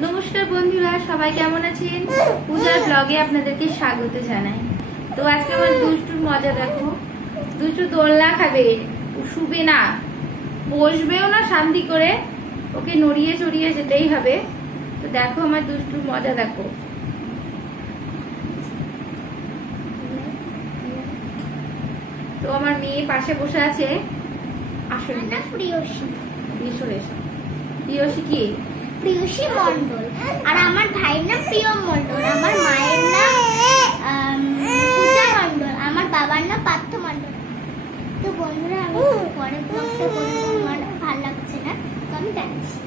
নমস্কার বন্ধুরা, সবাই কেমন আছেন? পূজার ব্লগে আপনাদেরকে স্বাগত জানাই। তো আজকে আমার দুষ্টুর মজা দেখো। দুষ্টু দোলনা খাবে, শুবে না, বসবেও না শান্তি করে, ওকে নড়িয়ে চড়িয়ে যেতেই হবে। তো দেখো আমার দুষ্টুর মজা দেখো। তো আমার মেয়ে পাশে বসে আছে। আসলে না প্রিয়সী, প্রিয়সী কি? প্রিয়সী মন্ডল। আর আমার ভাইয়ের নাম প্রিয়ম মন্ডল, আমার মায়ের নাম পূজা মন্ডল, আমার বাবার নাম পার্থ মন্ডল। তো বন্ধুরা, আমি পরে ব্লগটা করবো, আমার ভালো লাগছে না, তো আমি যাচ্ছি।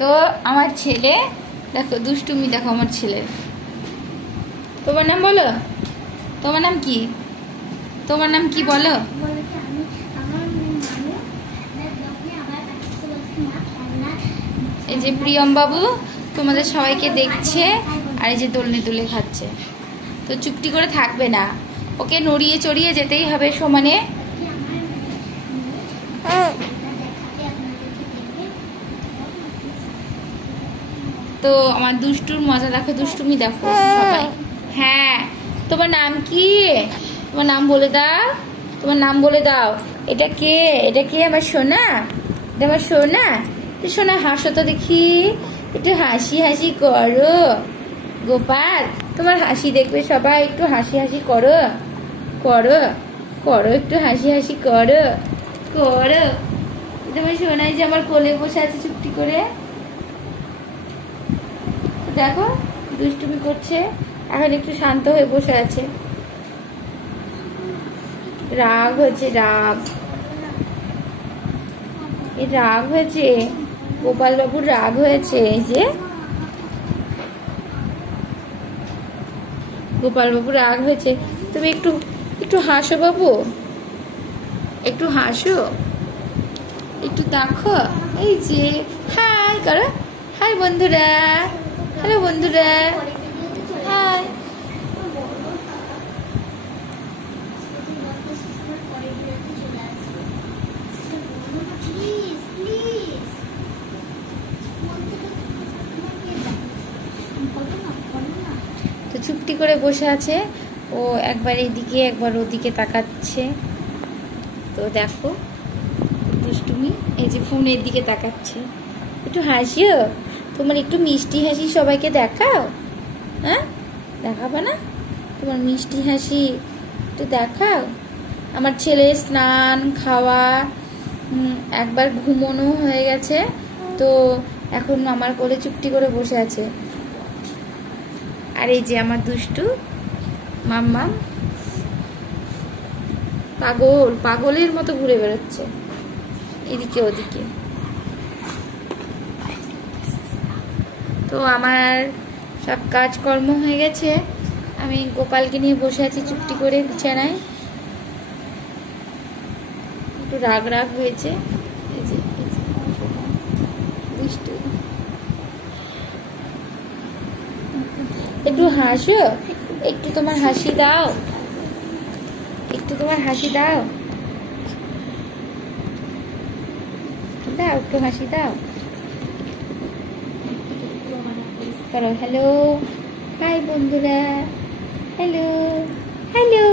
তো আমার ছেলে দেখো, দুষ্টুমি দেখো আমার ছেলে। তোমার নাম বলো, তোমার নাম কি? তোমার নাম কি বলো? এই যে প্রিয়ম বাবু তোমাদের সবাইকে দেখছে, আর এই যে দোলনে তুলে খাচ্ছে। তো চুপটি করে থাকবে না, ওকে নড়িয়ে চড়িয়ে যেতেই হবে সমানে। তো আমার দুষ্টুর মজা দেখো, দুষ্টুমি দেখো সবাই। হ্যাঁ, তোমার নাম কি? তোমার নাম বলে দাও, তোমার নাম বলে দাও। এটা কে? এটা কে? আমার সোনা, এটা আমার সোনা। সোনা হাসো তো দেখি, একটু হাসি হাসি করো। গোপাল, তোমার হাসি দেখবে সবাই, একটু হাসি হাসি করো, করো করো, একটু হাসি হাসি করো, করো। তোমার সোনাই যে আমার কোলে বসে আছে চুপটি করে। দেখো দুষ্টুমি করছে, এখন একটু শান্ত হয়ে বসে আছে। রাগ হয়েছে, রাগ রাগ হয়েছে, গোপাল বাবুর রাগ হয়েছে। এই যে গোপাল বাবুর রাগ হয়েছে। তুমি একটু একটু হাসো বাবু, একটু হাসো, একটু দেখো। এই যে হাই করো, হাই বন্ধুরা, হ্যালো বন্ধুরা, হাই। তো চুপটি করে বসে আছে ও, একবার এইদিকে একবার ওদিকে তাকাচ্ছে। তো দেখো দুষ্টুমি, এই যে ফোনের দিকে তাকাচ্ছে। একটু হাসিও, তোমার একটু মিষ্টি হাসি সবাইকে দেখাও। হ্যাঁ, দেখাবে না? তোমার মিষ্টি হাসি একটু দেখাও। আমার ছেলে স্নান খাওয়া একবার ঘুমোনো হয়ে গেছে, তো এখন আমার কোলে চুপটি করে বসে আছে। আর এই যে আমার দুষ্টু মাম্মাম, পাগল পাগলের মতো ঘুরে বেরোচ্ছে এদিকে ওদিকে। তো আমার সব কাজকর্ম হয়ে গেছে, আমি গোপালকে নিয়ে বসে আছি চুপটি করে বিছানায়। একটু রাগ রাগ হয়েছে, দুষ্টু। একটু হাসো, একটু তোমার হাসি দাও, একটু তোমার হাসি দাও, দাও একটু হাসি দাও, করো হ্যালো, হাই বন্ধুরা, হ্যালো হ্যালো,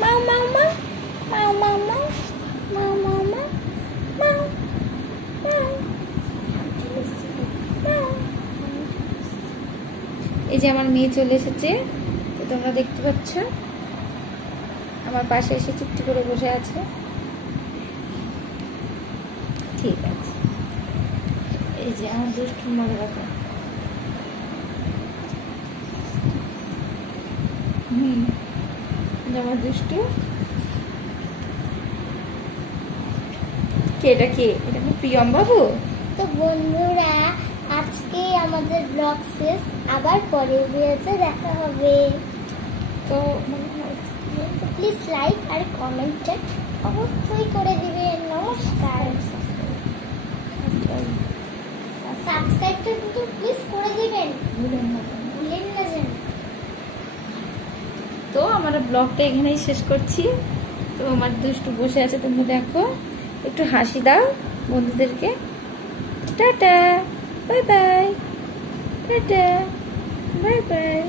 মাও মাও মাও, মাও মাও মাও, মাও মাও মাও, মাও মাও মাও। এই যে আমার মেয়ে চলে এসেছে, তো তোমরা দেখতে পাচ্ছ আমার পাশে এসে চুপটি করে বসে আছে। ঠিক আছে, এই যে আমার দুষ্টুর মজা দেখো। আমার দুষ্টু কে? এটা কে? এটা কি প্রিয়ম বাবু? তো বন্ধুরা, আজকে আমাদের ব্লগ শেষ, আবার পরের ভিডিওতে দেখা হবে। তো প্লিজ লাইক আর কমেন্ট অবশ্যই করে দিবেন। নমস্কার, সাবস্ক্রাইবটা কিন্তু প্লিজ করে দিবেন, ভুলেন না যেন। আমার ব্লগটা এখানেই শেষ করছি। তো আমার দুষ্টু বসে আছে, তোমরা দেখো, একটু হাসি দাও বন্ধুদেরকে। Tata, bye bye, tata, bye bye.